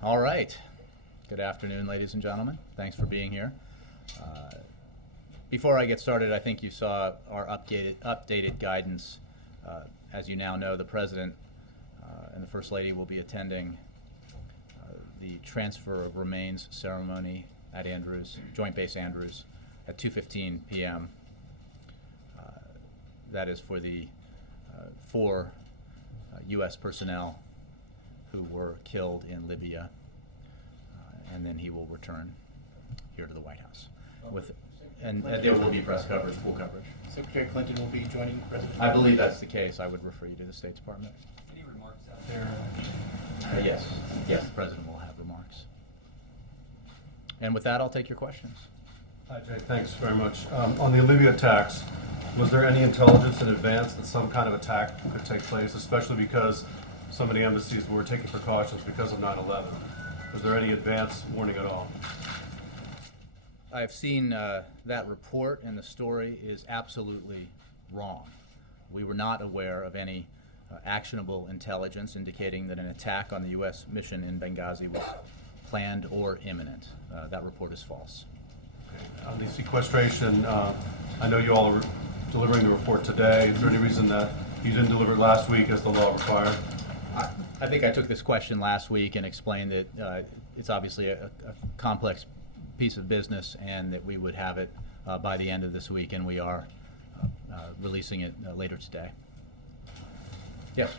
All right. Good afternoon, ladies and gentlemen. Thanks for being here. Before I get started, I think you saw our updated guidance. As you now know, the President and the First Lady will be attending the transfer of remains ceremony at Andrews, Joint Base Andrews, at 2:15 p.m. That is for the four U.S. personnel who were killed in Libya, and then he will return here to the White House. And there will be press coverage, full coverage. Secretary Clinton will be joining the President? I believe that's the case. I would refer you to the State Department. Any remarks out there? Yes, the President will have remarks. And with that, I'll take your questions. Hi, Jay. Thanks very much. On the Libya attacks, was there any intelligence in advance that some kind of attack could take place, especially because so many embassies were taking precautions because of 9/11? Was there any advance warning at all? I've seen that report, and the story is absolutely wrong. We were not aware of any actionable intelligence indicating that an attack on the U.S. mission in Benghazi was planned or imminent. That report is false. Okay. On the sequestration, I know you all are delivering the report today. Is there any reason that you didn't deliver it last week as the law required? I think I took this question last week and explained that it's obviously a complex piece of business, and that we would have it by the end of this week, and we are releasing it later today. Yes.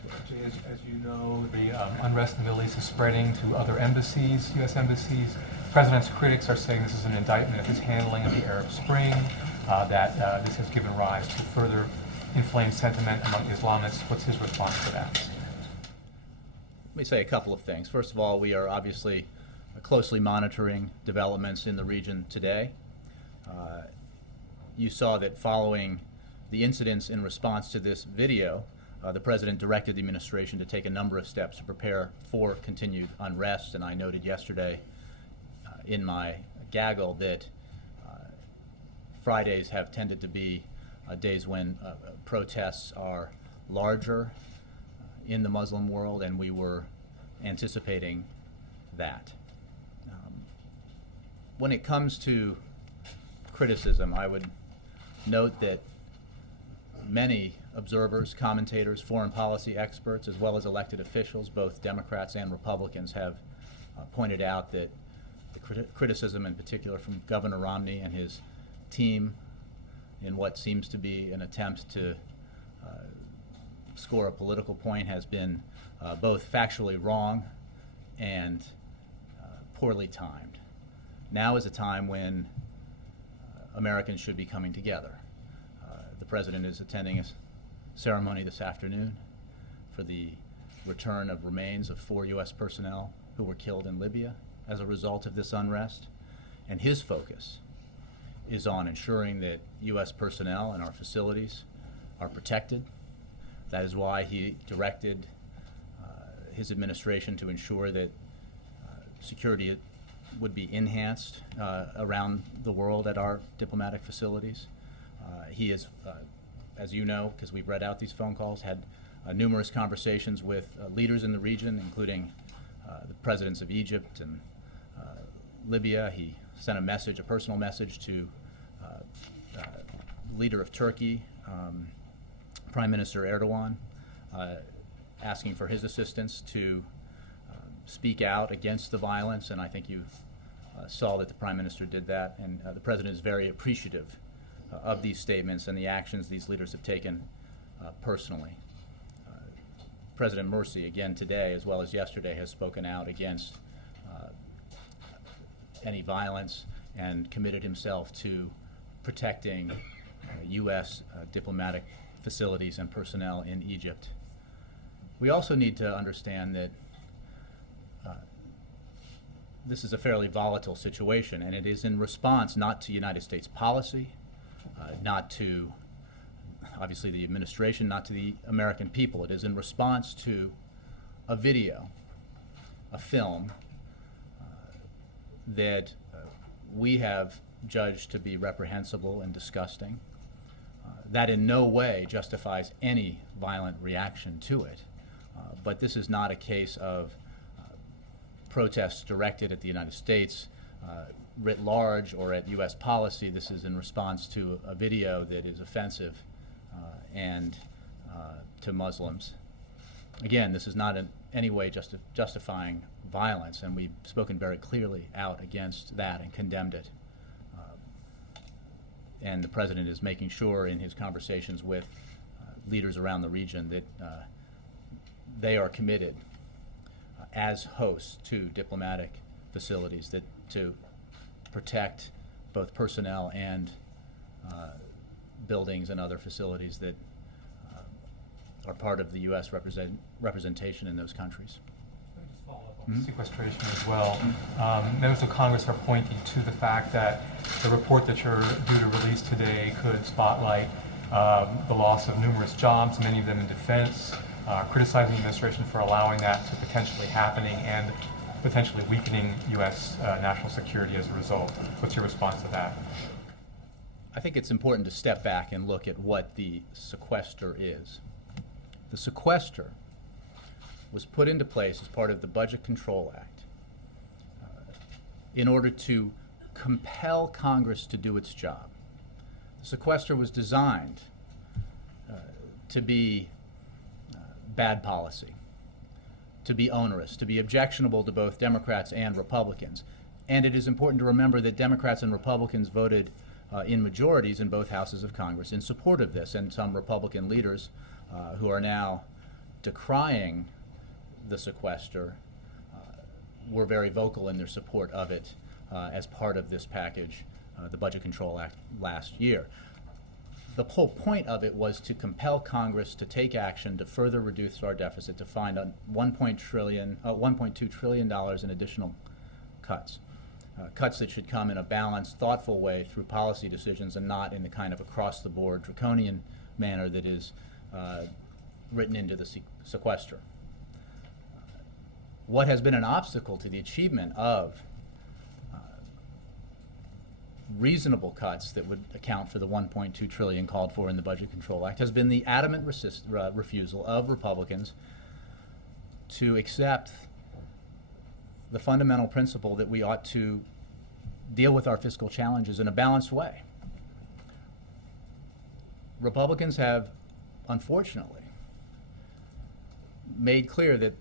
As you know, the unrest in the Middle East is spreading to other embassies, U.S. embassies. The President's critics are saying this is an indictment of his handling of the Arab Spring, that this has given rise to further inflamed sentiment among Islamists. What's his response to that? Let me say a couple of things. First of all, we are obviously closely monitoring developments in the region today. You saw that following the incidents in response to this video, the President directed the administration to take a number of steps to prepare for continued unrest, and I noted yesterday in my gaggle that Fridays have tended to be days when protests are larger in the Muslim world, and we were anticipating that. When it comes to criticism, I would note that many observers, commentators, foreign policy experts, as well as elected officials, both Democrats and Republicans, have pointed out that the criticism in particular from Governor Romney and his team in what seems to be an attempt to score a political point has been both factually wrong and poorly timed. Now is a time when Americans should be coming together. The President is attending a ceremony this afternoon for the return of remains of 4 U.S. personnel who were killed in Libya as a result of this unrest, and his focus is on ensuring that U.S. personnel in our facilities are protected. That is why he directed his administration to ensure that security would be enhanced around the world at our diplomatic facilities. He is, as you know, because we've read out these phone calls, had numerous conversations with leaders in the region, including the presidents of Egypt and Libya. He sent a personal message to the leader of Turkey, Prime Minister Erdogan, asking for his assistance to speak out against the violence, and I think you saw that the Prime Minister did that, and the President is very appreciative of these statements and the actions these leaders have taken personally. President Morsi, again today as well as yesterday, has spoken out against any violence and committed himself to protecting U.S. Diplomatic facilities and personnel in Egypt. We also need to understand that this is a fairly volatile situation, and it is in response not to United States policy, not to, obviously, the administration, not to the American people. It is in response to a video, a film, that we have judged to be reprehensible and disgusting, that in no way justifies any violent reaction to it. But this is not a case of protests directed at the United States writ large or at U.S. policy. This is in response to a video that is offensive and to Muslims. Again, this is not in any way justifying violence, and we've spoken very clearly out against that and condemned it. And the President is making sure in his conversations with leaders around the region that they are committed as hosts to diplomatic facilities to protect both personnel and buildings and other facilities that are part of the U.S. representation in those countries. Let me just follow up on sequestration as well. Members of Congress are pointing to the fact that the report that you're due to release today could spotlight the loss of numerous jobs, many of them in defense, criticizing the administration for allowing that to potentially happening and potentially weakening U.S. National security as a result. What's your response to that? I think it's important to step back and look at what the sequester is. The sequester was put into place as part of the Budget Control Act in order to compel Congress to do its job. The sequester was designed to be bad policy, to be onerous, to be objectionable to both Democrats and Republicans. And it is important to remember that Democrats and Republicans voted in majorities in both houses of Congress in support of this, and some Republican leaders who are now decrying the sequester were very vocal in their support of it as part of this package, the Budget Control Act last year. The whole point of it was to compel Congress to take action to further reduce our deficit, to find $1.2 trillion in additional cuts. Cuts that should come in a balanced, thoughtful way through policy decisions and not in the kind of across-the-board draconian manner that is written into the sequester. What has been an obstacle to the achievement of reasonable cuts that would account for the $1.2 trillion called for in the Budget Control Act has been the adamant refusal of Republicans to accept the fundamental principle that we ought to deal with our fiscal challenges in a balanced way. Republicans have, unfortunately, made clear that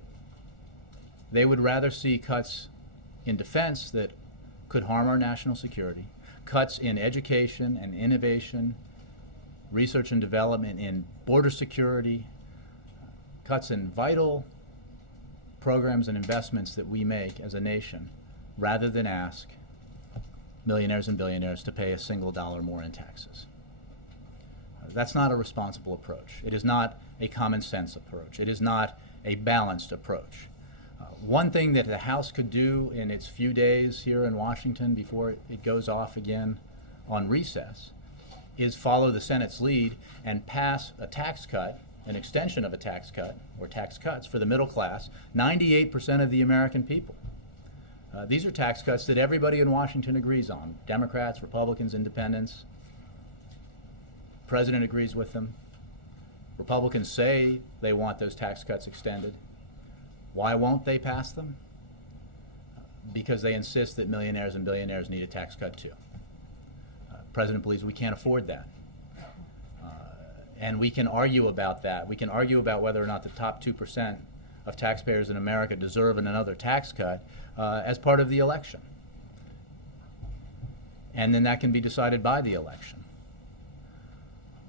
they would rather see cuts in defense that could harm our national security, cuts in education and innovation, research and development, in border security, cuts in vital programs and investments that we make as a nation, rather than ask millionaires and billionaires to pay a single dollar more in taxes. That's not a responsible approach. It is not a common sense approach. It is not a balanced approach. One thing that the House could do in its few days here in Washington before it goes off again on recess is follow the Senate's lead and pass a tax cut, an extension of a tax cut, or tax cuts for the middle class, 98% of the American people. These are tax cuts that everybody in Washington agrees on, Democrats, Republicans, Independents. The President agrees with them. Republicans say they want those tax cuts extended. Why won't they pass them? Because they insist that millionaires and billionaires need a tax cut too. The President believes we can't afford that. And we can argue about that. We can argue about whether or not the top 2% of taxpayers in America deserve another tax cut as part of the election. And then that can be decided by the election.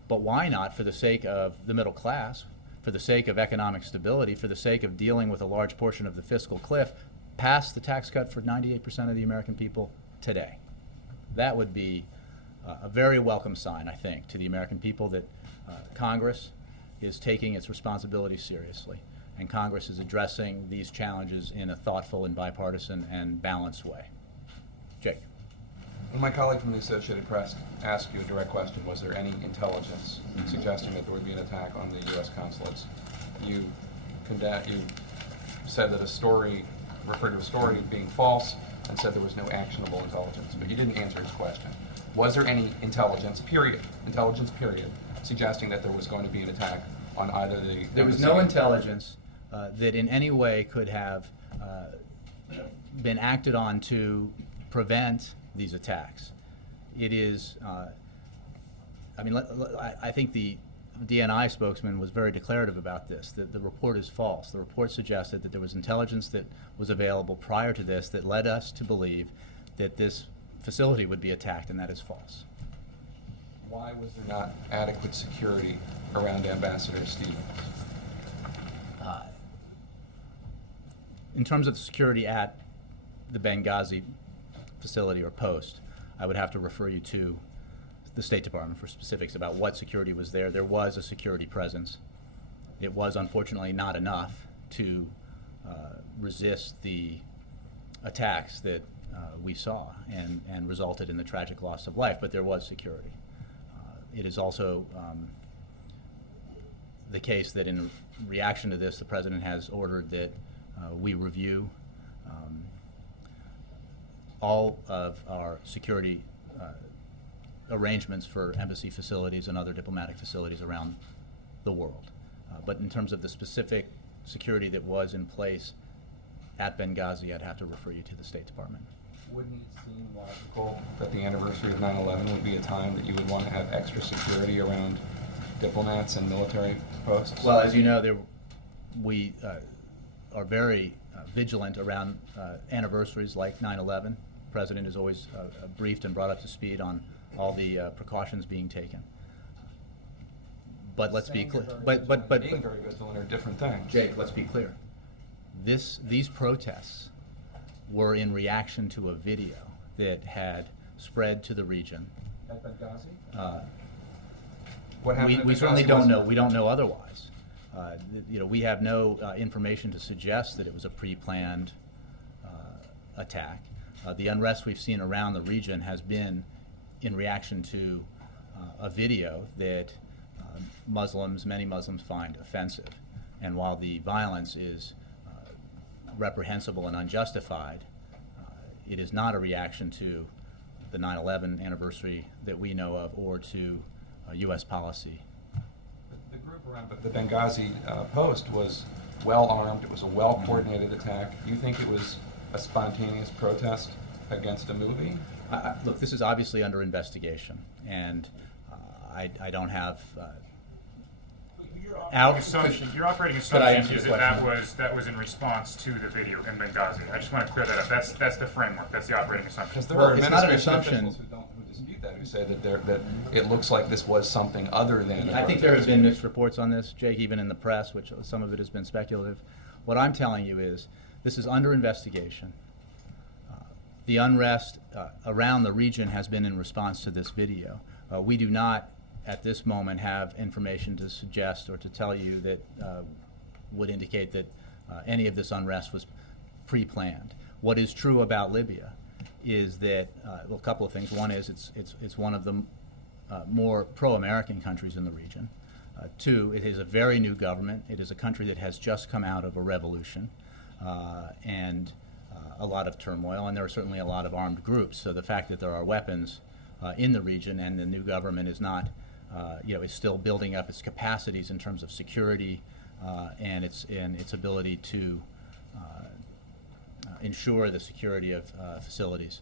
But why not, for the sake of the middle class, for the sake of economic stability, for the sake of dealing with a large portion of the fiscal cliff, pass the tax cut for 98% of the American people today? That would be a very welcome sign, I think, to the American people that Congress is taking its responsibility seriously, and Congress is addressing these challenges in a thoughtful and bipartisan and balanced way. Jake. When my colleague from the Associated Press asked you a direct question, was there any intelligence suggesting that there would be an attack on the U.S. consulates? You said that a story, referred to a story as being false, and said there was no actionable intelligence, but you didn't answer his question. Was there any intelligence period, suggesting that there was going to be an attack on either the... There was no intelligence that in any way could have been acted on to prevent these attacks. It is, I think the DNI spokesman was very declarative about this, that the report is false. The report suggested that there was intelligence that was available prior to this that led us to believe that this facility would be attacked, and that is false. Why was there not adequate security around Ambassador Stevens? In terms of the security at the Benghazi facility or post, I would have to refer you to the State Department for specifics about what security was there. There was a security presence. It was unfortunately not enough to resist the attacks that we saw and resulted in the tragic loss of life, but there was security. It is also the case that in reaction to this, the President has ordered that we review all of our security arrangements for embassy facilities and other diplomatic facilities around the world. But in terms of the specific security that was in place at Benghazi, I'd have to refer you to the State Department. Wouldn't it seem logical that the anniversary of 9/11 would be a time that you would want to have extra security around diplomats and military posts? Well, as you know, we are very vigilant around anniversaries like 9/11. The President is always briefed and brought up to speed on all the precautions being taken. But let's be clear. Being very vigilant are different things. Jake, let's be clear. These protests were in reaction to a video that had spread to the region. At Benghazi? What happened at We certainly Benghazi don't wasn't- know. We don't know otherwise. We have no information to suggest that it was a pre-planned attack. The unrest we've seen around the region has been in reaction to a video that many Muslims find offensive. And while the violence is reprehensible and unjustified, it is not a reaction to the 9/11 anniversary that we know of or to U.S. policy. The group around the Benghazi post was well armed. It was a well coordinated attack. Do you think it was a spontaneous protest against a movie? Look, this is obviously under investigation, and I don't have Your operating Could I assumption answer is the that question? that was in response to the video in Benghazi. I just want to clear that up. That's the framework. That's the operating assumption. Because there Well, are it's not an administration assumption. officials who dispute that, who say that it looks like this was something other than. I think there have been mixed reports on this, Jake, even in the press, which some of it has been speculative. What I'm telling you is this is under investigation. The unrest around the region has been in response to this video. We do not, at this moment, have information to suggest or to tell you that would indicate that any of this unrest was pre-planned. What is true about Libya is that, well, a couple of things. One is it's one of the more pro-American countries in the region. Two, it is a very new government. It is a country that has just come out of a revolution and a lot of turmoil, and there are certainly a lot of armed groups. So the fact that there are weapons in the region and the new government is not, is still building up its capacities in terms of security and its ability to ensure the security of facilities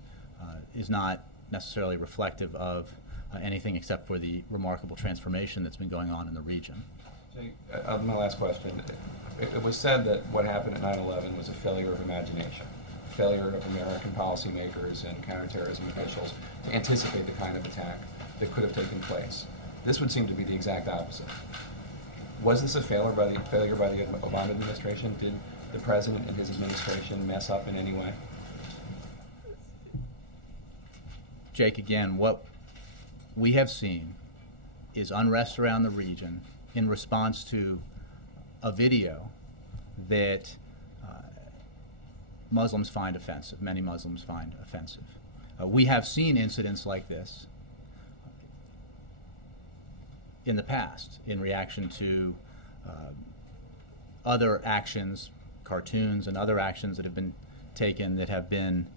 is not necessarily reflective of anything except for the remarkable transformation that's been going on in the region. Jay, my last question. It was said that what happened at 9/11 was a failure of imagination, failure of American policymakers and counterterrorism officials to anticipate the kind of attack that could have taken place. This would seem to be the exact opposite. Was this a failure by the Obama administration? Did the president and his administration mess up in any way? Jake, again, what we have seen is unrest around the region in response to a video that Muslims find offensive, many Muslims find offensive. We have seen incidents like this in the past in reaction to other actions, cartoons and other actions that have been taken that have been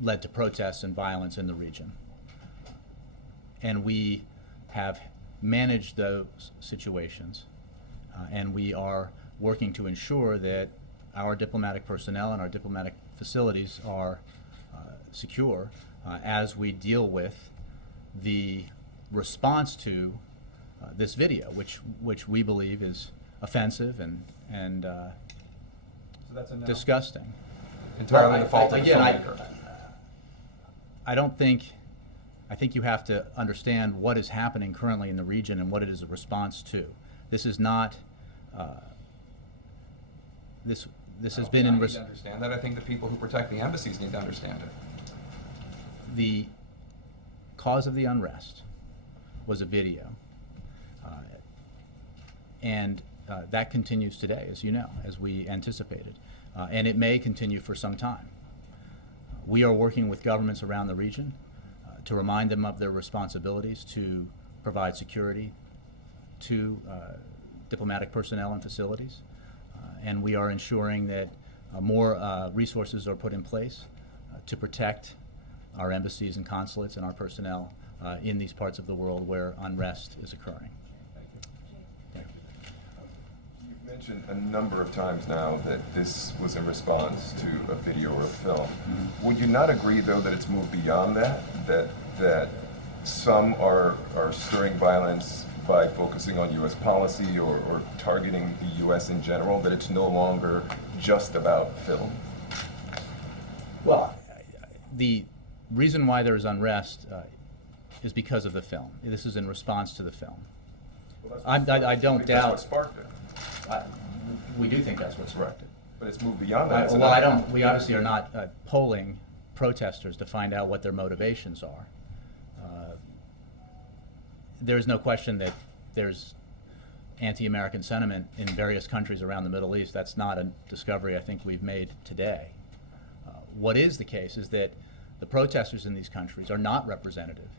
led to protests and violence in the region. And we have managed those situations, and we are working to ensure that our diplomatic personnel and our diplomatic facilities are secure as we deal with the response to this video, which we believe is offensive and So that's a no. disgusting. Entirely Well, the fault of the again, filmmaker. I think you have to understand what is happening currently in the region and what it is a response to. This is not, this has been I in, need to understand that. I think the people who protect the embassies need to understand it. the cause of the unrest was a video. And that continues today, as you know, as we anticipated. And it may continue for some time. We are working with governments around the region to remind them of their responsibilities to provide security to diplomatic personnel and facilities. And we are ensuring that more resources are put in place to protect our embassies and consulates and our personnel in these parts of the world where unrest is occurring. You've mentioned a number of times now that this was in response to a video or a film. Mm-hmm. Would you not agree, though, that it's moved beyond that? That some are stirring violence by focusing on U.S. policy or targeting the U.S. in general, that it's no longer just about film? Well, the reason why there is unrest is because of the film. This is in response to the film. Well, I don't that's doubt. what sparked it. We do think that's what sparked it. But it's moved beyond that. Well, I don't. We obviously are not polling protesters to find out what their motivations are. There is no question that there's anti-American sentiment in various countries around the Middle East. That's not a discovery I think we've made today. What is the case is that the protesters in these countries are not representative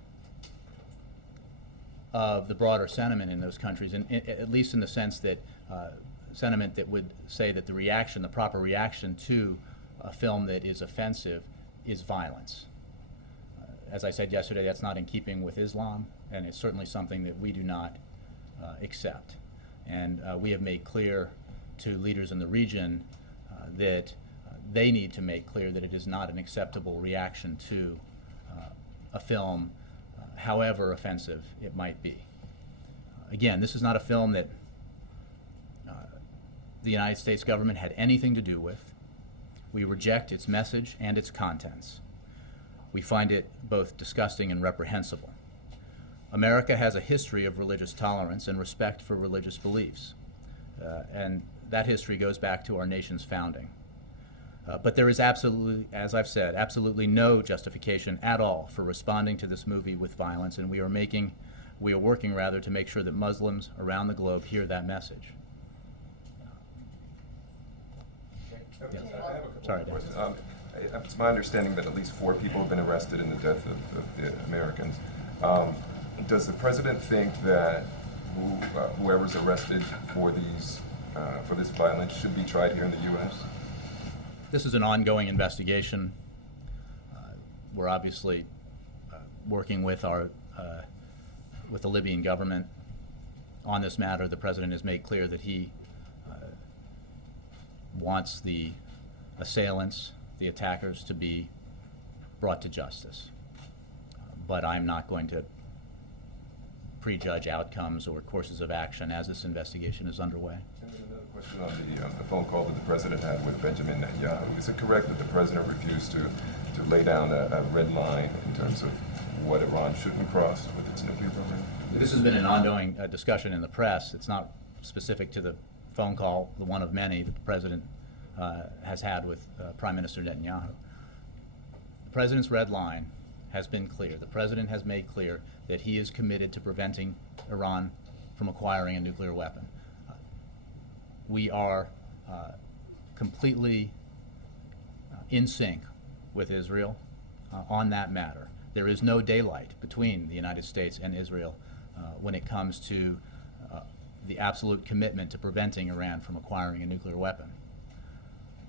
of the broader sentiment in those countries, and at least in the sense that sentiment that would say that the proper reaction to a film that is offensive is violence. As I said yesterday, that's not in keeping with Islam, and it's certainly something that we do not accept. And we have made clear to leaders in the region that they need to make clear that it is not an acceptable reaction to a film, however offensive it might be. Again, this is not a film that the United States government had anything to do with. We reject its message and its contents. We find it both disgusting and reprehensible. America has a history of religious tolerance and respect for religious beliefs, and that history goes back to our nation's founding. But there is absolutely, as I've said, absolutely no justification at all for responding to this movie with violence, and we are working rather to make sure that Muslims around the globe hear that message. Yes. I have a couple Sorry, of Dan. questions. It's my understanding that at least 4 people have been arrested in the death of the Americans. Does the president think that whoever's arrested for this violence should be tried here in the U.S.? This is an ongoing investigation. We're obviously working with with the Libyan government on this matter. The president has made clear that he wants the assailants, the attackers, to be brought to justice. But I'm not going to prejudge outcomes or courses of action as this investigation is underway. And then another question on the phone call that the president had with Benjamin Netanyahu. Is it correct that the president refused to lay down a red line in terms of what Iran shouldn't cross with its nuclear program? This has been an ongoing discussion in the press. It's not specific to the phone call, the one of many that the president has had with Prime Minister Netanyahu. The president's red line has been clear. The president has made clear that he is committed to preventing Iran from acquiring a nuclear weapon. We are completely in sync with Israel on that matter. There is no daylight between the United States and Israel when it comes to the absolute commitment to preventing Iran from acquiring a nuclear weapon.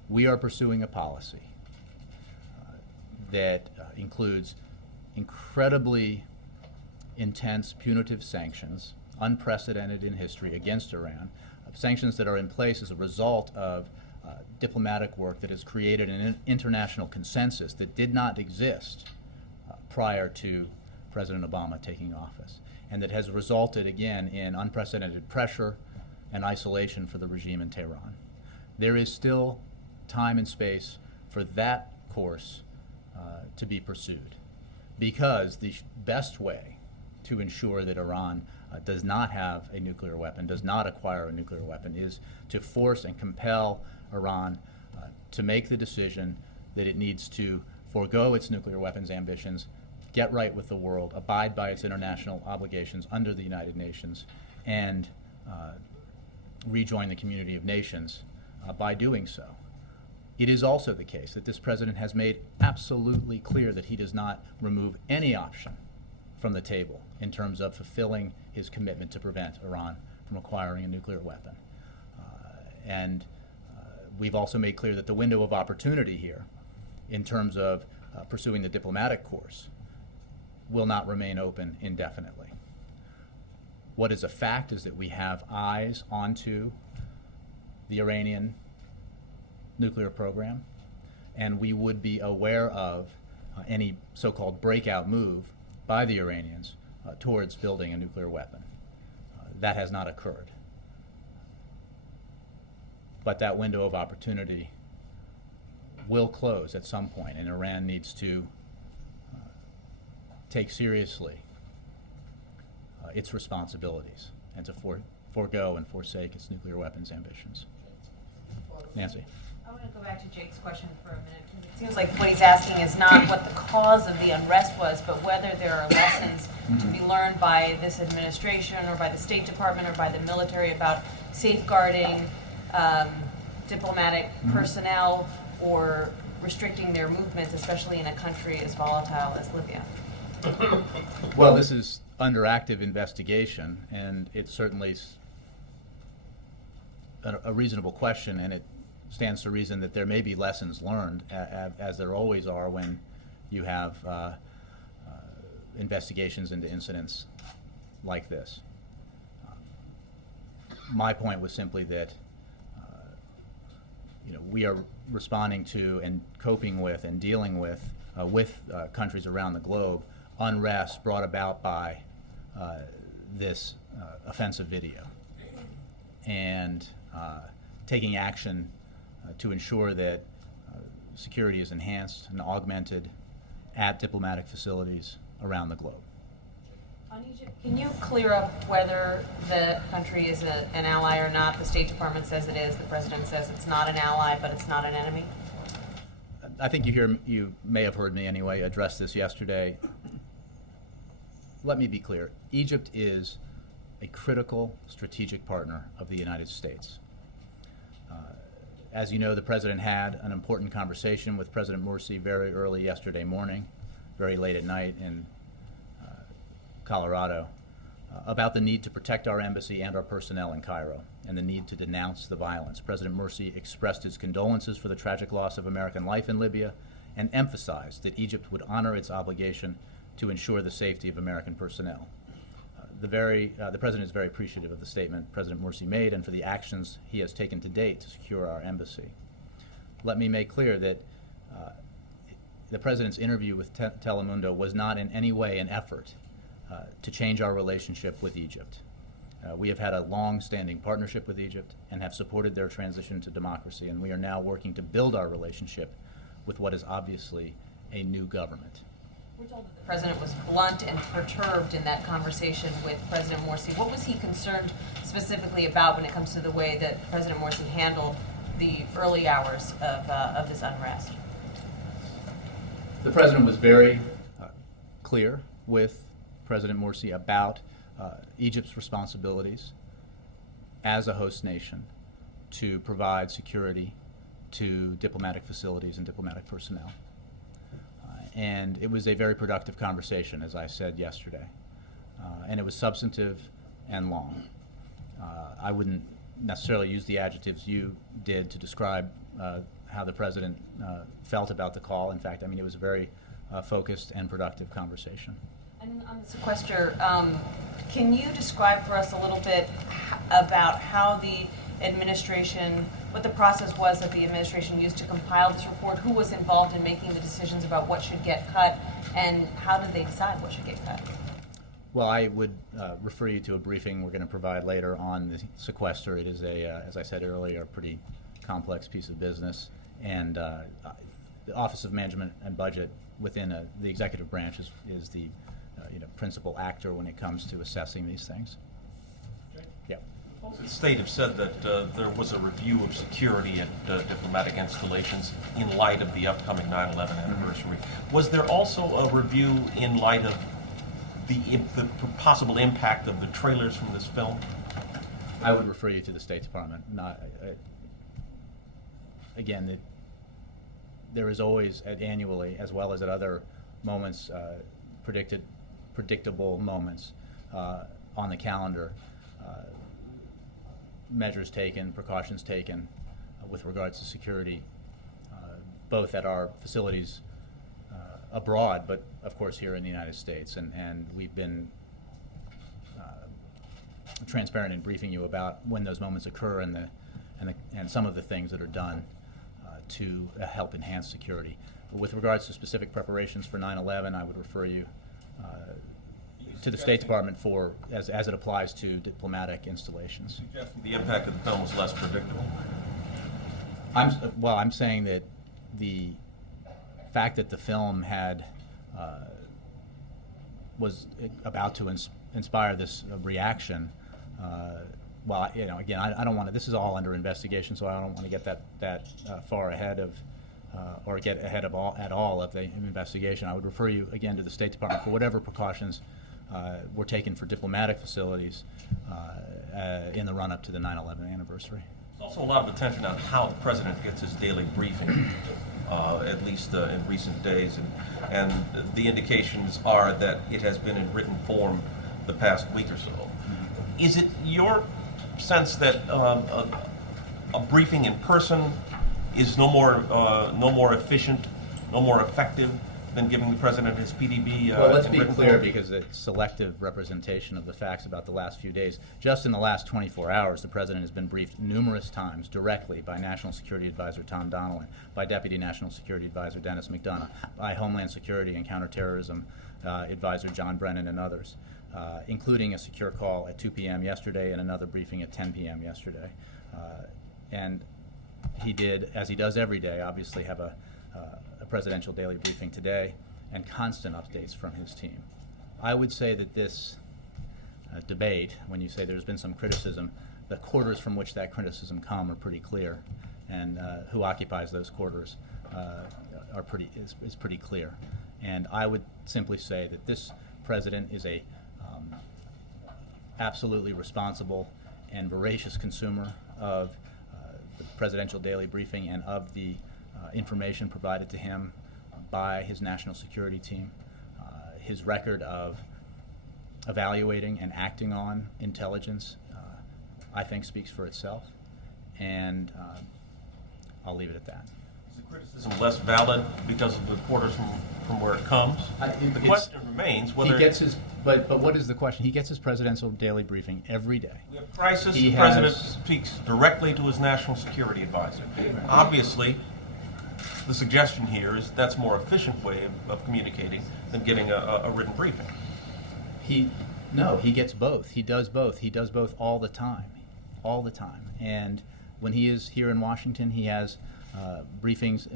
We are pursuing a policy that includes incredibly intense punitive sanctions, unprecedented in history, against Iran, sanctions that are in place as a result of diplomatic work that has created an international consensus that did not exist prior to President Obama taking office, and that has resulted again in unprecedented pressure and isolation for the regime in Tehran. There is still time and space for that course to be pursued, because the best way to ensure that Iran does not have a nuclear weapon, does not acquire a nuclear weapon, is to force and compel Iran to make the decision that it needs to forego its nuclear weapons ambitions, get right with the world, abide by its international obligations under the United Nations, and rejoin the community of nations by doing so. It is also the case that this president has made absolutely clear that he does not remove any option from the table in terms of fulfilling his commitment to prevent Iran from acquiring a nuclear weapon. And we've also made clear that the window of opportunity here in terms of pursuing the diplomatic course will not remain open indefinitely. What is a fact is that we have eyes onto the Iranian nuclear program, and we would be aware of any so-called breakout move by the Iranians towards building a nuclear weapon. That has not occurred. But that window of opportunity will close at some point, and Iran needs to take seriously its responsibilities and to forego and forsake its nuclear weapons ambitions. Nancy. I want to go back to Jake's question for a minute, because it seems like what he's asking is not what the cause of the unrest was, but whether there are lessons to be learned by this administration or by the State Department or by the military about safeguarding diplomatic personnel or restricting their movements, especially in a country as volatile as Libya. Well, this is under active investigation, and it's certainly a reasonable question, and it stands to reason that there may be lessons learned, as there always are when you have investigations into incidents like this. My point was simply that we are responding to and coping with and dealing with countries around the globe unrest brought about by this offensive video, and taking action to ensure that security is enhanced and augmented at diplomatic facilities around the globe. On Egypt, can you clear up whether the country is an ally or not? The State Department says it is. The President says it's not an ally, but it's not an enemy. I think you may have heard me anyway address this yesterday. Let me be clear. Egypt is a critical strategic partner of the United States. As you know, the President had an important conversation with President Morsi very early yesterday morning, very late at night in Colorado, about the need to protect our embassy and our personnel in Cairo, and the need to denounce the violence. President Morsi expressed his condolences for the tragic loss of American life in Libya and emphasized that Egypt would honor its obligation to ensure the safety of American personnel. The President is very appreciative of the statement President Morsi made and for the actions he has taken to date to secure our embassy. Let me make clear that the President's interview with Telemundo was not in any way an effort to change our relationship with Egypt. We have had a long-standing partnership with Egypt and have supported their transition to democracy, and we are now working to build our relationship with what is obviously a new government. We're told that the President was blunt and perturbed in that conversation with President Morsi. What was he concerned specifically about when it comes to the way that President Morsi handled the early hours of this unrest? The President was very clear with President Morsi about Egypt's responsibilities as a host nation to provide security to diplomatic facilities and diplomatic personnel. And it was a very productive conversation, as I said yesterday. And it was substantive and long. I wouldn't necessarily use the adjectives you did to describe how the President felt about the call. In fact, I mean, it was a very focused and productive conversation. And on the sequester, can you describe for us a little bit about how the administration what the process was that the administration used to compile this report, who was involved in making the decisions about what should get cut, and how did they decide what should get cut? Well, I would refer you to a briefing we're going to provide later on the sequester. It is as I said earlier, a pretty complex piece of business, and the Office of Management and Budget within the executive branch is the principal actor when it comes to assessing these things. Yeah. The state have said that there was a review of security at diplomatic installations in light of the upcoming 9/11 anniversary. Was there also a review in light of the possible impact of the trailers from this film? I would refer you to the State Department. Again, there is always annually, as well as at other moments, predictable moments on the calendar, measures taken, precautions taken with regards to security, both at our facilities abroad, but of course here in the United States. And we've been transparent in briefing you about when those moments occur and some of the things that are done to help enhance security. But with regards to specific preparations for 9/11, I would refer you to the State Department as it applies to diplomatic installations. Suggesting the impact of the film was less predictable. I'm saying that the fact that the film was about to inspire this reaction. Again, I don't want to. This is all under investigation, so I don't want to get that far ahead of, or get ahead of all of the investigation. I would refer you again to the State Department for whatever precautions were taken for diplomatic facilities in the run-up to the 9/11 anniversary. There's also a lot of attention on how the president gets his daily briefing, at least in recent days, and the indications are that it has been in written form the past week or so. Is it your sense that a briefing in person is no more efficient, no more effective than giving the president his PDB? Well, let's in be written clear, form? because it's selective representation of the facts about the last few days. Just in the last 24 hours, the president has been briefed numerous times directly by National Security Advisor Tom Donilon, by Deputy National Security Advisor Dennis McDonough, by Homeland Security and Counterterrorism Advisor John Brennan and others, including a secure call at 2 p.m. yesterday and another briefing at 10 p.m. yesterday. And he did, as he does every day, obviously have a presidential daily briefing today and constant updates from his team. I would say that this debate, when you say there's been some criticism, the quarters from which that criticism come are pretty clear, and who occupies those quarters is pretty clear. And I would simply say that this president is a absolutely responsible and voracious consumer of the presidential daily briefing and of the information provided to him by his national security team. His record of evaluating and acting on intelligence, I think, speaks for itself, and I'll leave it at that. Is the criticism less valid because of the quarters from where it comes? The question remains whether he gets his. But what is the question? He gets his presidential daily briefing every day. we have crisis. He The president has- speaks directly to his national security advisor. Obviously, the suggestion here is that's a more efficient way of communicating than getting a written briefing. He gets both. He does both. He does both all the time. And when he is here in Washington, he has briefings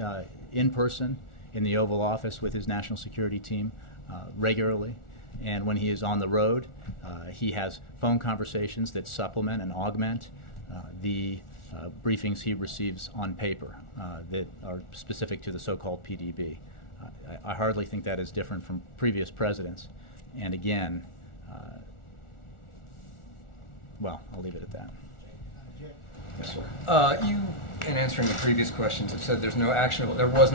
in person in the Oval Office with his national security team regularly. And when he is on the road, he has phone conversations that supplement and augment the briefings he receives on paper that are specific to the so-called PDB. I hardly think that is different from previous presidents. And again, I'll leave it at that. Yes, sir. You, in answering the previous questions, have said there was no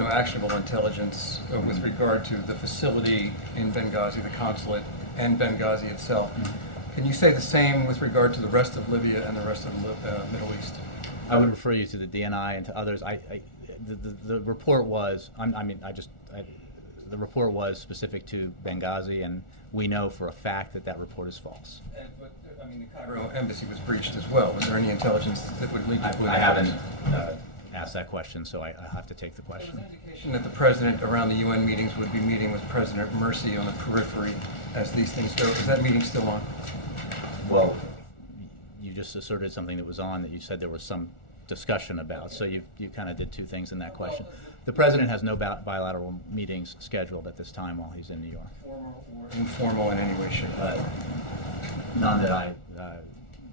actionable intelligence with regard to the facility in Benghazi, the consulate, and Benghazi itself. Can you say the same with regard to the rest of Libya and the rest of the Middle East? I would refer you to the DNI and to others. The report was, the report was specific to Benghazi, and we know for a fact that report is false. But I mean, the Cairo embassy was breached as well. Was there any intelligence that would lead you to believe? I haven't asked that question, so I have to take the There was question. an indication that the president around the UN meetings would be meeting with President Morsi on the periphery as these things go. Is that meeting still on? Well, you just asserted something that was on that you said there was some discussion about, so you kind of did two things in that question. The president has no bilateral meetings scheduled at this time while he's in New York. Formal or informal in any way, shape, or form? None that I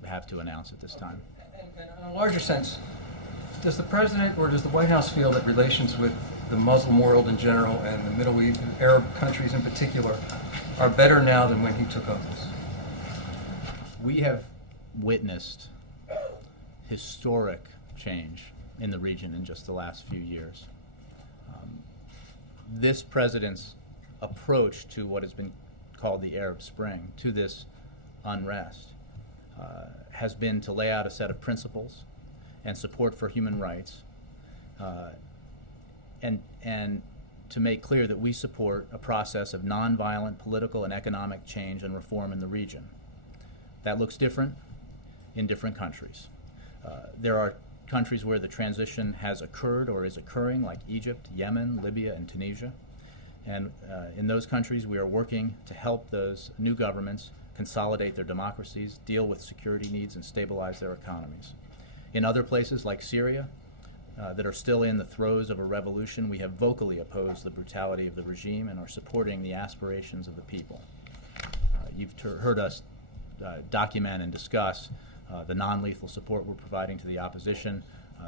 have to announce at this time. And in a larger sense, does the president or does the White House feel that relations with the Muslim world in general and the Middle East, Arab countries in particular, are better now than when he took office? We have witnessed historic change in the region in just the last few years. This president's approach to what has been called the Arab Spring, to this unrest, has been to lay out a set of principles and support for human rights, and to make clear that we support a process of nonviolent political and economic change and reform in the region. That looks different in different countries. There are countries where the transition has occurred or is occurring, like Egypt, Yemen, Libya, and Tunisia. And in those countries, we are working to help those new governments consolidate their democracies, deal with security needs, and stabilize their economies. In other places, like Syria, that are still in the throes of a revolution, we have vocally opposed the brutality of the regime and are supporting the aspirations of the people. You've heard us document and discuss the non-lethal support we're providing to the opposition,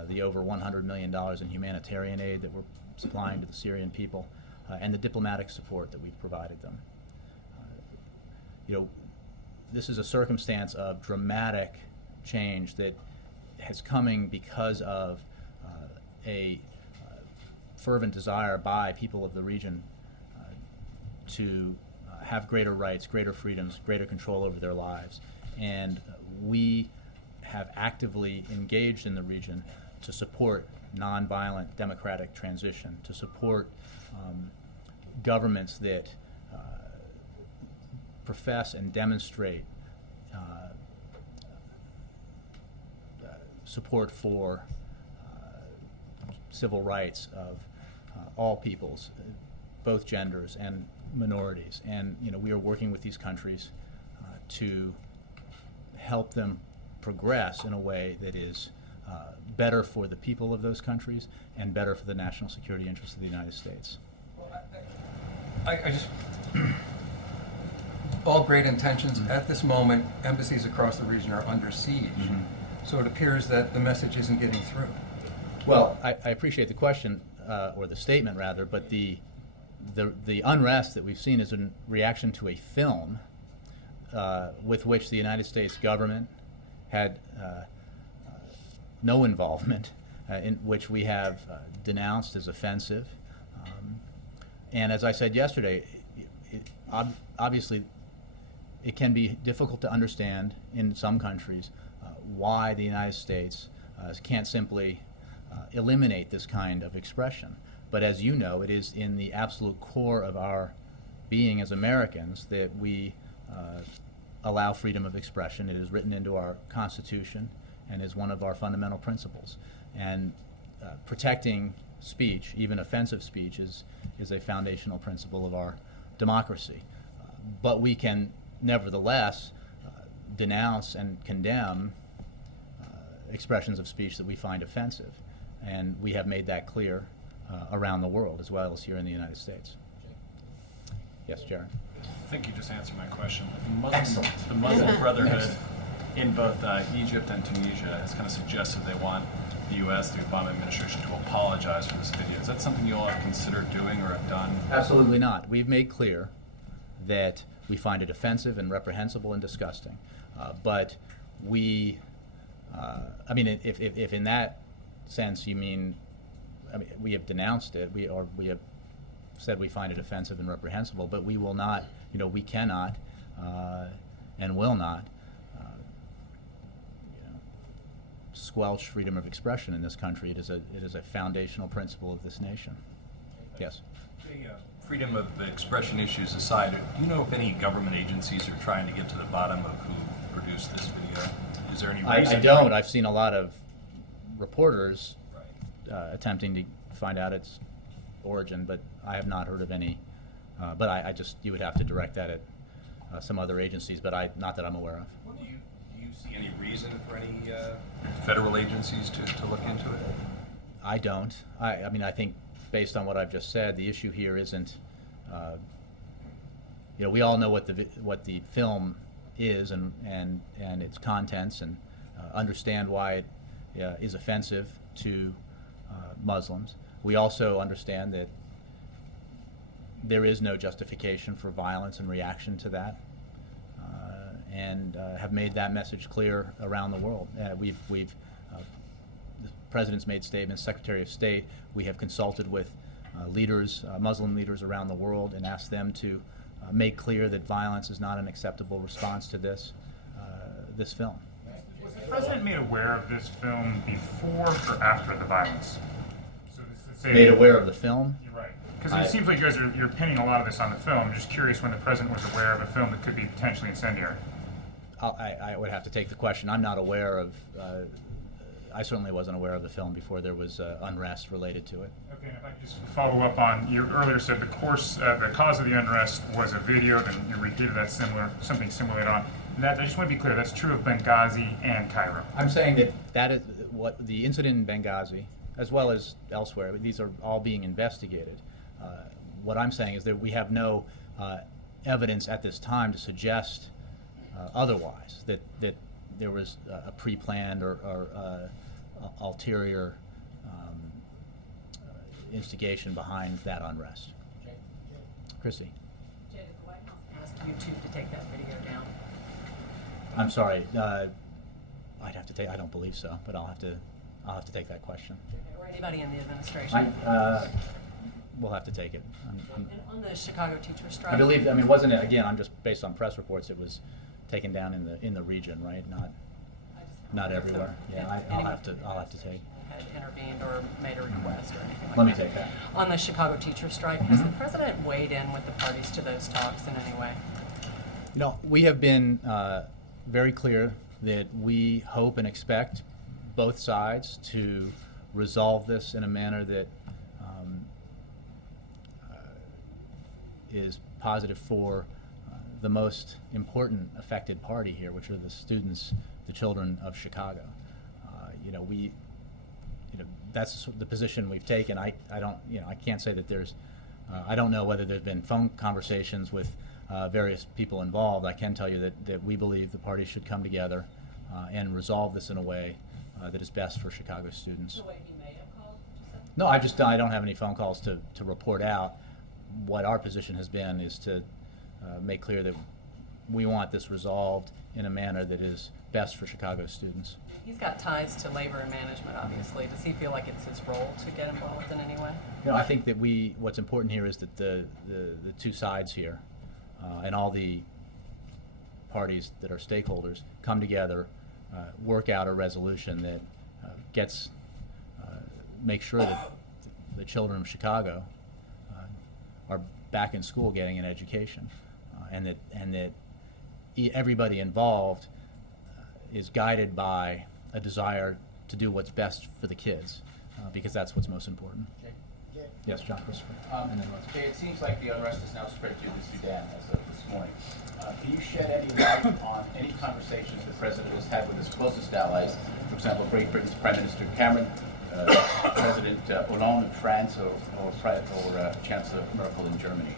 the over $100 million in humanitarian aid that we're supplying to the Syrian people, and the diplomatic support that we've provided them. This is a circumstance of dramatic change that has coming because of a fervent desire by people of the region to have greater rights, greater freedoms, greater control over their lives. And we have actively engaged in the region to support nonviolent democratic transition, to support governments that profess and demonstrate support for civil rights of all peoples, both genders and minorities. And we are working with these countries to help them progress in a way that is better for the people of those countries and better for the national security interests of the United States. Well, I just, all great intentions. At this moment, embassies across the region are under siege. So it appears that the message isn't getting through. Well, I appreciate the question, or the statement rather, but the unrest that we've seen is a reaction to a film with which the United States government had no involvement, in which we have denounced as offensive. And as I said yesterday, obviously it can be difficult to understand in some countries why the United States can't simply eliminate this kind of expression. But as you know, it is in the absolute core of our being as Americans that we allow freedom of expression. It is written into our Constitution and is one of our fundamental principles. And protecting speech, even offensive speech, is a foundational principle of our democracy. But we can nevertheless denounce and condemn expressions of speech that we find offensive. And we have made that clear around the world as well as here in the United States. Yes, Jared? I think you just answered my question. The Muslim Brotherhood in both Egypt and Tunisia has kind of suggested they want the U.S., the Obama administration, to apologize for this video. Is that something you all have considered doing or have done? Absolutely not. We've made clear that we find it offensive and reprehensible and disgusting. But we, I mean, if in that sense you mean, I mean, we have denounced it, we have said we find it offensive and reprehensible, but we will not, we cannot and will not squelch freedom of expression in this country. It is a foundational principle of this nation. Yes? The freedom of expression issues aside, do you know if any government agencies are trying to get to the bottom of who produced produce this video? Is there any I reason? don't. I've seen a lot of reporters Right. attempting to find out its origin, but I have not heard of any. But I just, you would have to direct that at some other agencies, but not that I'm aware of. Do you see any reason for any federal agencies to look into it? I don't. I mean, I think based on what I've just said, the issue here isn't, we all know what the film is and its contents, and understand why it is offensive to Muslims. We also understand that there is no justification for violence in reaction to that, and have made that message clear around the world. The President's made statements, Secretary of State. We have consulted with leaders, Muslim leaders around the world, and asked them to make clear that violence is not an acceptable response to this film. Was the president made aware of this film before or after the violence? So this is Made aware of the film? You're right. Because it seems like you're pinning a lot of this on the film. I'm just curious when the president was aware of a film that could be potentially incendiary. I would have to take the question. I'm not aware of. I certainly wasn't aware of the film before there was unrest related to it. Okay, and if I could just follow up on, you earlier said the cause of the unrest was a video, then you repeated something similar later on. I just want to be clear, that's true of Benghazi and Cairo. I'm saying that is what the incident in Benghazi, as well as elsewhere, these are all being investigated. What I'm saying is that we have no evidence at this time to suggest otherwise, that there was a pre-planned or ulterior instigation behind that unrest. Chrissy. Jay, did the White House ask YouTube to take that video down? I'm sorry. I'd have to take. I don't believe so, but I'll have to take that question. Or anybody in the administration? We'll have to take it. And on the Chicago teacher strike? I believe. I mean, wasn't it? Again, I'm just based on press reports. It was taken down in the region, right? Not everywhere. Yeah, I'll have to take. Had intervened or made a request or anything like that. Let me take that. On the Chicago teacher strike, has the president weighed in with the parties to those talks in any way? We have been very clear that we hope and expect both sides to resolve this in a manner that is positive for the most important affected party here, which are the students, the children of Chicago. That's the position we've taken. I can't say that there's. I don't know whether there's been phone conversations with various people involved. I can tell you that we believe the parties should come together and resolve this in a way that is best for Chicago students. The way he may have called, you said? No, I don't have any phone calls to report out. What our position has been is to make clear that we want this resolved in a manner that is best for Chicago students. He's got ties to labor and management, obviously. Does he feel like it's his role to get involved in any way? I think that what's important here is that the two sides here and all the parties that are stakeholders come together, work out a resolution that make sure that the children of Chicago are back in school getting an education, and that everybody involved is guided by a desire to do what's best for the kids, because that's what's most important. Yes, John Christopher. And then let's- Jay, it seems like the unrest is now spread to the Sudan as of this morning. Can you shed any light on any conversations the president has had with his closest allies, for example, Great Britain's Prime Minister Cameron, President Hollande of France, or Chancellor Merkel in Germany?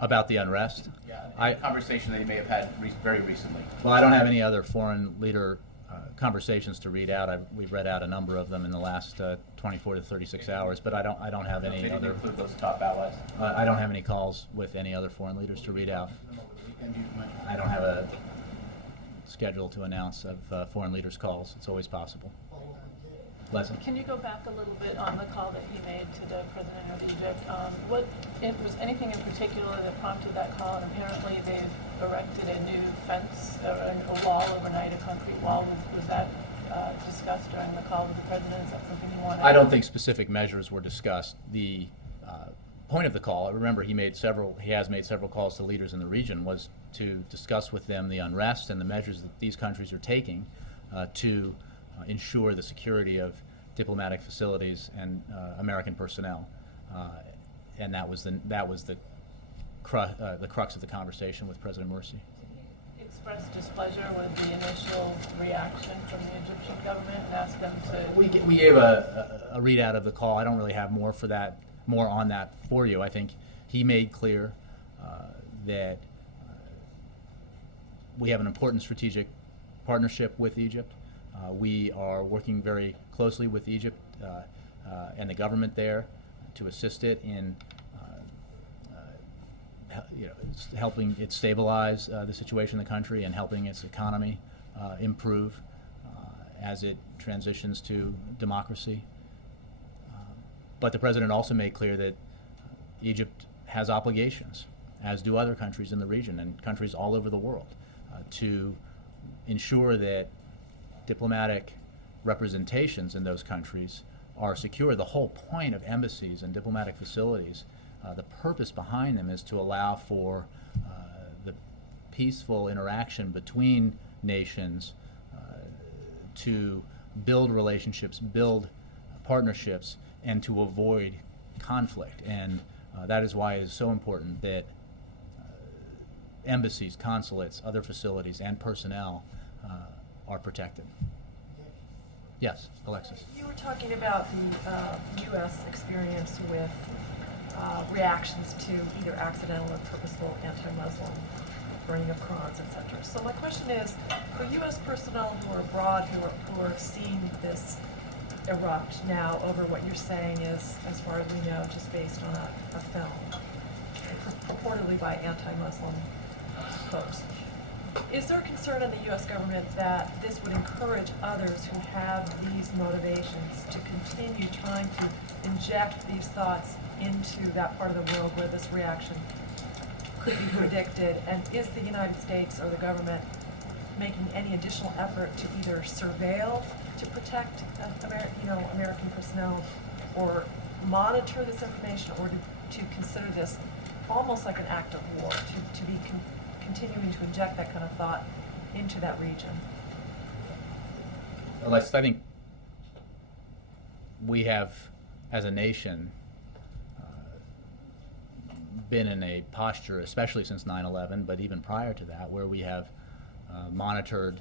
About the unrest? Yeah, a conversation they may have had very recently. Well, I don't have any other foreign leader conversations to read out. We've read out a number of them in the last 24 to 36 hours, but I don't have any Did other. you include those top allies? I don't have any calls with any other foreign leaders to read out. I don't have a schedule to announce of foreign leaders' calls. It's always possible. Leslie? Can you go back a little bit on the call that he made to the president of Egypt? Was anything in particular that prompted that call? And apparently they've erected a new fence, or a wall overnight, a concrete wall. Was that discussed during the call with the president? Is that something you wanted? I don't think specific measures were discussed. The point of the call, remember he has made several calls to leaders in the region, was to discuss with them the unrest and the measures that these countries are taking to ensure the security of diplomatic facilities and American personnel. And that was the crux of the conversation with President Morsi. Expressed displeasure with the initial reaction from the Egyptian government and asked them to... We gave a readout of the call. I don't really have more on that for you. I think he made clear that we have an important strategic partnership with Egypt. We are working very closely with Egypt and the government there to assist it in helping it stabilize the situation in the country and helping its economy improve as it transitions to democracy. But the president also made clear that Egypt has obligations, as do other countries in the region and countries all over the world, to ensure that diplomatic representations in those countries are secure. The whole point of embassies and diplomatic facilities, the purpose behind them is to allow for the peaceful interaction between nations, to build relationships, build partnerships, and to avoid conflict. And that is why it is so important that embassies, consulates, other facilities, and personnel are protected. Yes, Alexis. You were talking about the U.S. experience with reactions to either accidental or purposeful anti-Muslim burning of Qurans, etc. So my question is, for U.S. personnel who are abroad, who are seeing this erupt now over what you're saying is, as far as we know, just based on a film, purportedly by anti-Muslim folks. Is there a concern in the U.S. government that this would encourage others who have these motivations to continue trying to inject these thoughts into that part of the world where this reaction could be predicted? And is the United States or the government making any additional effort to either surveil to protect American personnel, or monitor this information, or to consider this almost like an act of war, to be continuing to inject that kind of thought into that region? Alexis, I think we have, as a nation, been in a posture, especially since 9/11, but even prior to that, where we have monitored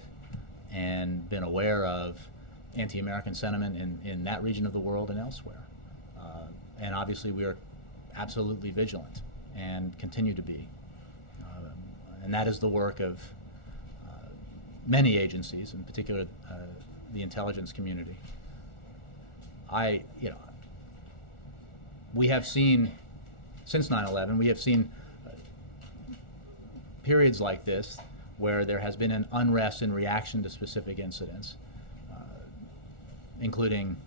and been aware of anti-American sentiment in that region of the world and elsewhere. And obviously we are absolutely vigilant and continue to be. And that is the work of many agencies, in particular the intelligence community. We have seen, since 9/11, we have seen periods like this where there has been an unrest in reaction to specific incidents, including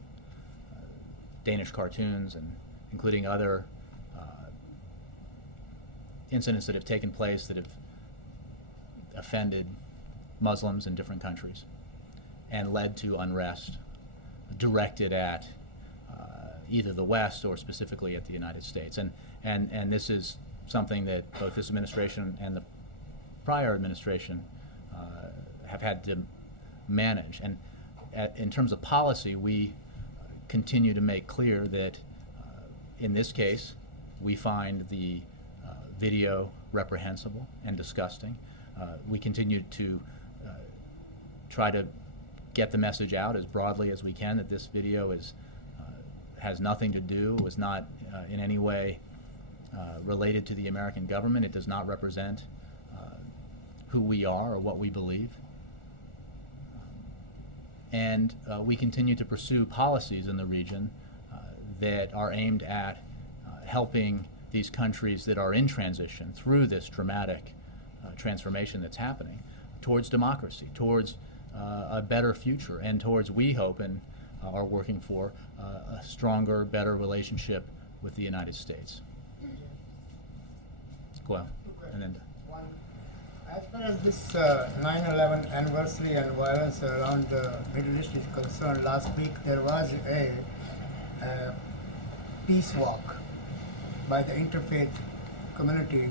Danish cartoons and including other incidents that have taken place that have offended Muslims in different countries and led to unrest directed at either the West or specifically at the United States. And this is something that both this administration and the prior administration have had to manage. And in terms of policy, we continue to make clear that in this case, we find the video reprehensible and disgusting. We continue to try to get the message out as broadly as we can that this video has nothing to do, was not in any way related to the American government. It does not represent who we are or what we believe. And we continue to pursue policies in the region that are aimed at helping these countries that are in transition through this dramatic transformation that's happening towards democracy, towards a better future, and towards, we hope and are working for, a stronger, better relationship with the United States. Go on. And then as far as this 9/11 anniversary and violence around the Middle East is concerned, last week there was a peace walk by the interfaith community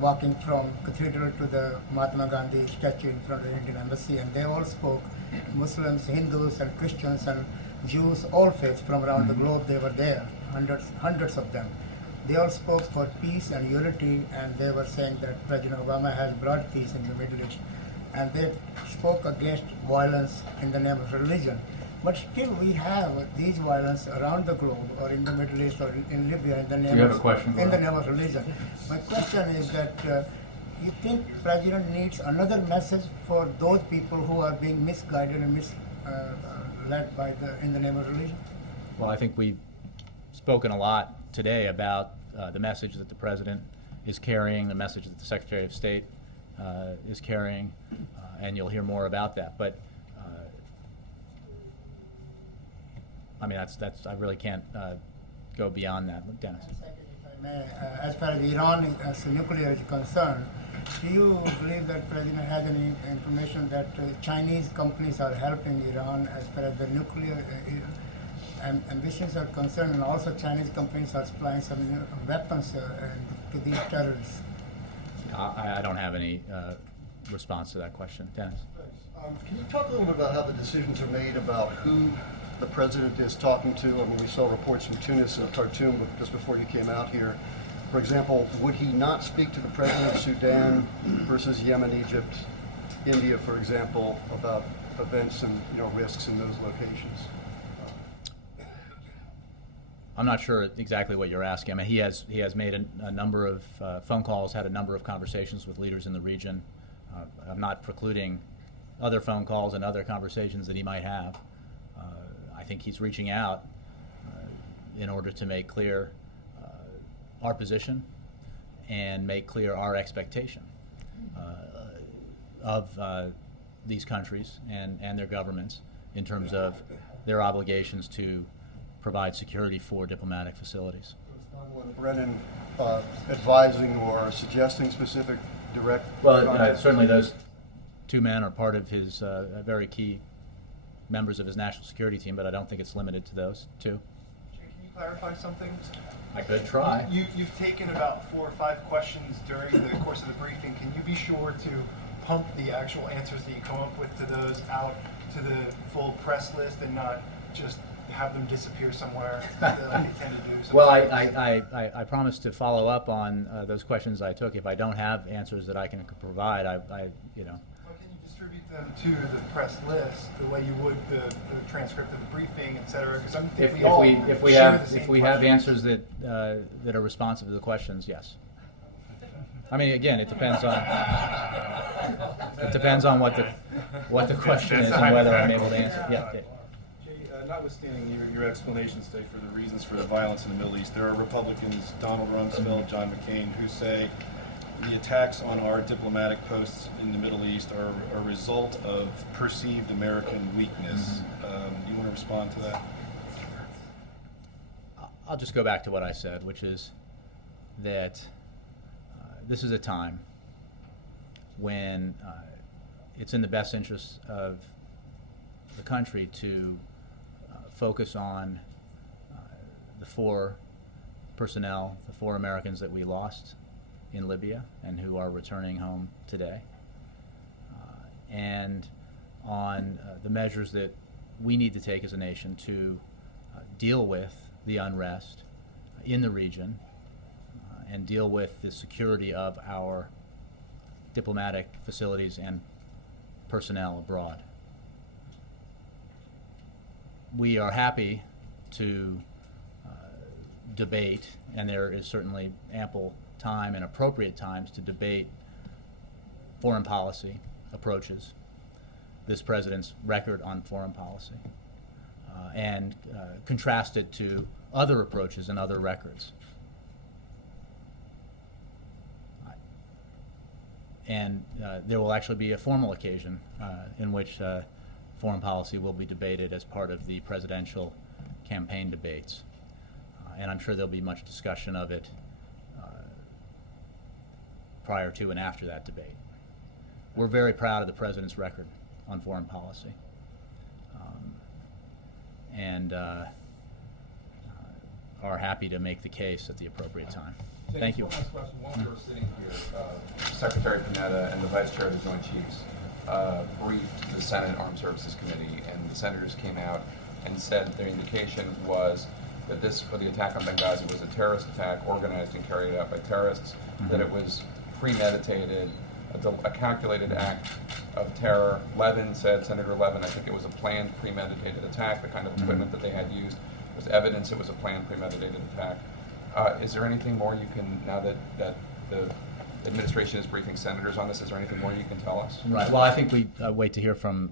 walking from cathedral to the Mahatma Gandhi statue in front of the Indian embassy, and they all spoke, Muslims, Hindus, and Christians, and Jews, all faiths from around the globe. They were there, hundreds of them. They all spoke for peace and unity, and they were saying that President Obama has brought peace in the Middle East. And they spoke against violence in the name of religion. But still we have these violence around the globe, or in the Middle East, or in Libya, in the name You have a question, in the Brian? name of religion. My question is that you think President needs another message for those people who are being misguided and misled by in the name of religion? Well, I think we've spoken a lot today about the message that the President is carrying, the message that the Secretary of State is carrying, and you'll hear more about that. But I mean, that's I really can't go beyond that. Dennis. If I may, as far as Iran as nuclear is concerned, do you believe that President has any information that Chinese companies are helping Iran as far as the nuclear ambitions are concerned, and also Chinese companies are supplying some weapons to these terrorists? I don't have any response to that question. Dennis. Can you talk a little bit about how the decisions are made about who the president is talking to? I mean, we saw reports from Tunis and Khartoum just before you came out here. For example, would he not speak to the president of Sudan versus Yemen, Egypt, India, for example, about events and risks in those locations? I'm not sure exactly what you're asking. I mean, he has made a number of phone calls, had a number of conversations with leaders in the region. I'm not precluding other phone calls and other conversations that he might have. I think he's reaching out in order to make clear our position and make clear our expectation of these countries and their governments in terms of their obligations to provide security for diplomatic facilities. Was Brennan advising or suggesting specific direct? Well, certainly those two men are part of his very key members of his national security team, but I don't think it's limited to those two. Can you clarify something? I could try. You've taken about 4 or 5 questions during the course of the briefing. Can you be sure to pump the actual answers that you come up with to those out to the full press list and not just have them disappear somewhere like you tend to do? Well, I promise to follow up on those questions I took. If I don't have answers that I can provide, Well, can you distribute them to the press list the way you would the transcript of the briefing, et cetera? Because I'm thinking if we have answers that that are responsive to the questions, yes. I mean, again, it depends on what the question is and whether I'm able to answer. Yeah. Notwithstanding your explanations today for the reasons for the violence in the Middle East, there are Republicans, Donald Rumsfeld, John McCain, who say the attacks on our diplomatic posts in the Middle East are a result of perceived American weakness. You want to respond to that? I'll just go back to what I said, which is that this is a time when it's in the best interest of the country to focus on the 4 personnel, the 4 Americans that we lost in Libya and who are returning home today, and on the measures that we need to take as a nation to deal with the unrest in the region and deal with the security of our diplomatic facilities and personnel abroad. We are happy to debate, and there is certainly ample time and appropriate times to debate foreign policy approaches, this president's record on foreign policy, and contrast it to other approaches and other records. And there will actually be a formal occasion in which foreign policy will be debated as part of the presidential campaign debates. And I'm sure there'll be much discussion of it prior to and after that debate. We're very proud of the president's record on foreign policy. And are happy to make the case at the appropriate time. Thank you. One last question. While we were sitting here, Secretary Panetta and the Vice Chair of the Joint Chiefs briefed the Senate Armed Services Committee, and the senators came out and said their indication was that the attack on Benghazi was a terrorist attack organized and carried out by terrorists, that it was premeditated, a calculated act of terror. Senator Levin, I think it was a planned premeditated attack. The kind of equipment that they had used was evidence it was a planned premeditated attack. Is there anything more you can, now that the administration is briefing senators on this, is there anything more you can tell us? Right. Well, I think we wait to hear from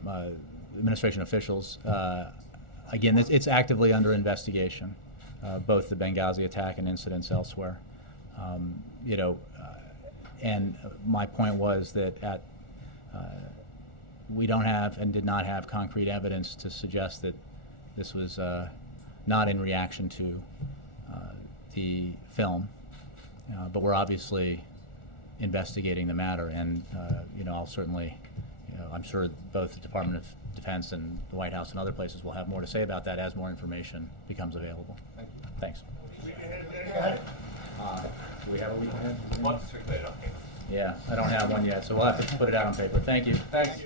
administration officials. Again, it's actively under investigation, both the Benghazi attack and incidents elsewhere. And my point was that we don't have and did not have concrete evidence to suggest that this was not in reaction to the film, but we're obviously investigating the matter, and I'll certainly, I'm sure both the Department of Defense and the White House and other places will have more to say about that as more information becomes available. Thank you. Thanks. Do we have a week ahead? Months to clear up. Yeah, I don't have one yet, so we'll have to put it out on paper. Thank you. Thanks.